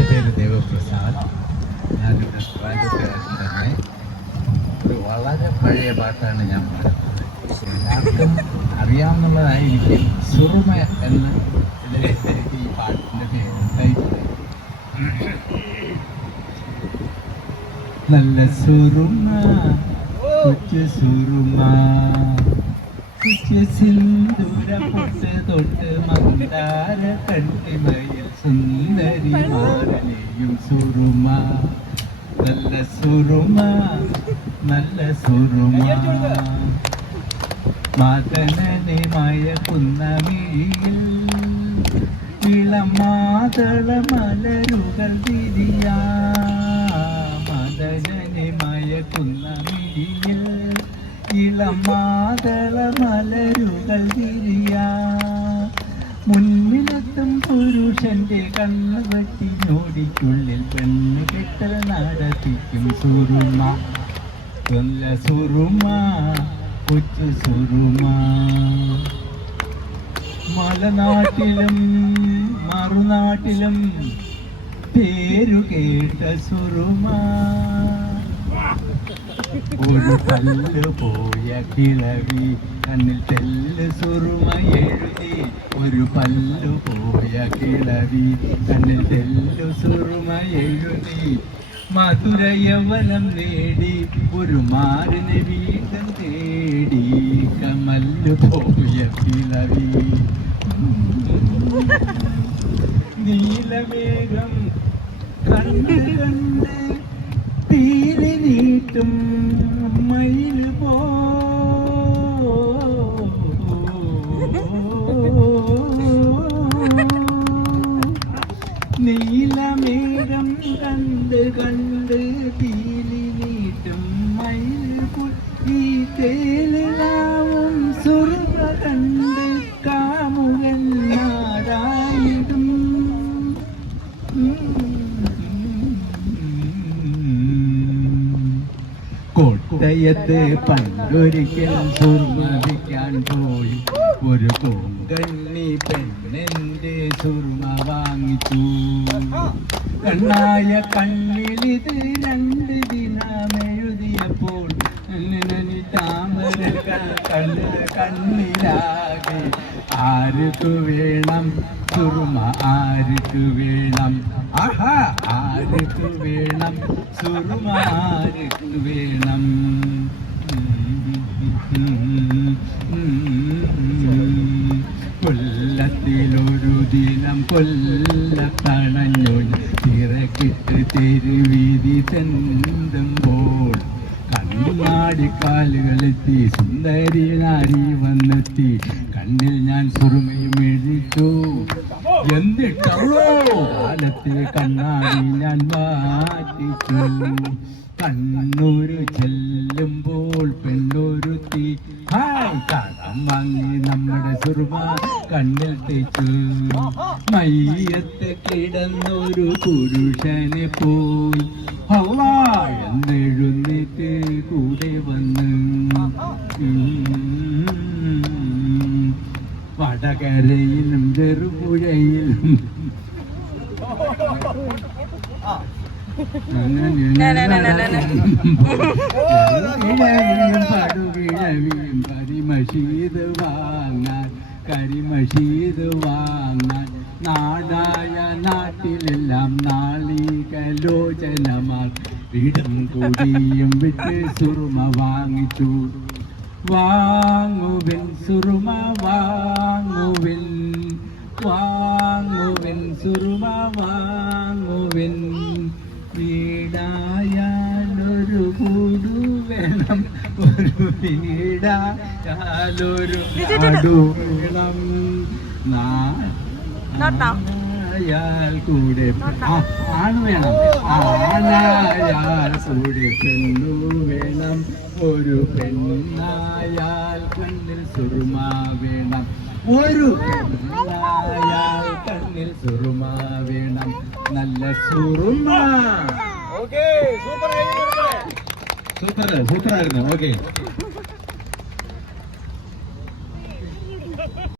എൻ്റെ പേര് ദേവപ്രസാദ്. ഞാനിവിടെ ട്രാൻസ്ലേഷൻ തന്നെ. ഒരു വളരെ പഴയ പാട്ടാണ് ഞാൻ പാടുന്നത്. എല്ലാവർക്കും അറിയാവുന്നതായിരിക്കും. സുറുമ എന്ന് ഈ പാട്ടിൻ്റെ പേര് ടൈറ്റിൽ. നല്ല സുറുമ കൊച്ചു സുറുമ സിന്ദൂര പൊട്ട് തൊട്ട് മന്ദാര കണ്ണിമയിൽ സുന്ദരി മാറനെയും സുറുമ നല്ല സുറുമ നല്ല സുറുമ മദനനെ മയക്കുന്ന മിഴിയിൽ ഇളം മാതള മലരുകൾ തിരിയാ മദനനെ മയക്കുന്ന മിഴിയിൽ ഇളം മാതള മലരുകൾ തിരിയാ മുന്നിലെത്തും പുരുഷന്റെ കണ്ണ് വെട്ടി ഞോടിക്കുള്ളിൽ പെണ്ണ് കെട്ടൽ നടത്തിക്കും സുറുമ നല്ല സുറുമ കൊച്ചു സുറുമ മലനാട്ടിലും മറുനാട്ടിലും പേരു കേട്ട സുറുമ ഒരു പല്ല് പോയ കിളവി കണ്ണിൽ തെല്ല് സുറുമ എഴുതി ഒരു പല്ലു പോയ കിളവി കണ്ണിൽ തെല്ലു സുറുമ എഴുതി മധുര യവനം നേടി ഒരു മാറിനെ വീണ്ടും തേടി കമല്ലു പോയ കിളവി നീലമേഘം കണ്ട് കണ്ട് പീലി നീട്ടും മയിൽ പോ നീലമേഘം കണ്ട് കണ്ട് പീലി നീട്ടും മയിൽ പോ ഈ തേലാവും സുറുമ കണ്ട് കാമുകൻ നാടായിടും കോട്ടയത്ത് പണ്ടൊരിക്കൽ സുർമ പോയി ഒരു കൊങ്കണ്ണി പെണ്ണെന്റെ സുർമ വാങ്ങിച്ചു കണ്ണായ കണ്ണിലിത് 2 ദിനമെഴുതിയപ്പോൾ താമര കണ്ണിലാകെ ആർക്ക് വേണം സുറുമ ആർക്ക് വേണം ആഹാ ആർക്ക് വേണം സുറുമ ആർക്ക് വേണം കൊല്ലത്തിലൊരു ദിനം കൊല്ലത്തണഞ്ഞു തിരക്കിട്ട് തെരുവീതി ചെന്തുമ്പോൾ കണ്ണാടിക്കാലുകളെത്തി സുന്ദരി നാരി വന്നെത്തി കണ്ണിൽ ഞാൻ സുറുമയും എഴുതിച്ചു എന്നിട്ടവളോ കാലത്തെ കണ്ണാടി ഞാൻ മാറ്റിച്ചു കണ്ണൂര് ചെല്ലുമ്പോൾ പെണ്ണൊരുത്തി കടം വാങ്ങി നമ്മുടെ സുറുമ കണ്ണിൽ തേച്ചു മയ്യത്ത് കിടന്നൊരു പുരുഷനെ പോയി എന്നെഴുന്നേറ്റ് കൂടെ വന്ന് വടകരയിലും ചെറുപുഴയിലും പടുകിഴവിയും കരിമഷീത് വാങ്ങാൻ നാടായ നാട്ടിലെല്ലാം നാളികലോചനമാർ വീടും കൂടിയും വിട്ട് സുറുമ വാങ്ങിച്ചു വാങ്ങുവിൻ സുറുമ വാങ്ങുവിൻ വാങ്ങുവിൻ സുറുമ വാങ്ങുവിൻ വീടായാലൊരു കൂടു വേണം ഒരു വീടായാലൊരു നാടു വേണം ആയാൽ കൂടെ ആണ് വേണം ആനായാൽ കൂടെ പെണ്ണു വേണം ഒരു പെണ്ണായാൽ കണ്ണിൽ സുറുമ വേണം ഒരു പെണ്ണായാൽ കണ്ണിൽ സുറുമ വേണം നല്ല സുറുമ സൂപ്പർ ആയിരുന്നു ഓക്കെ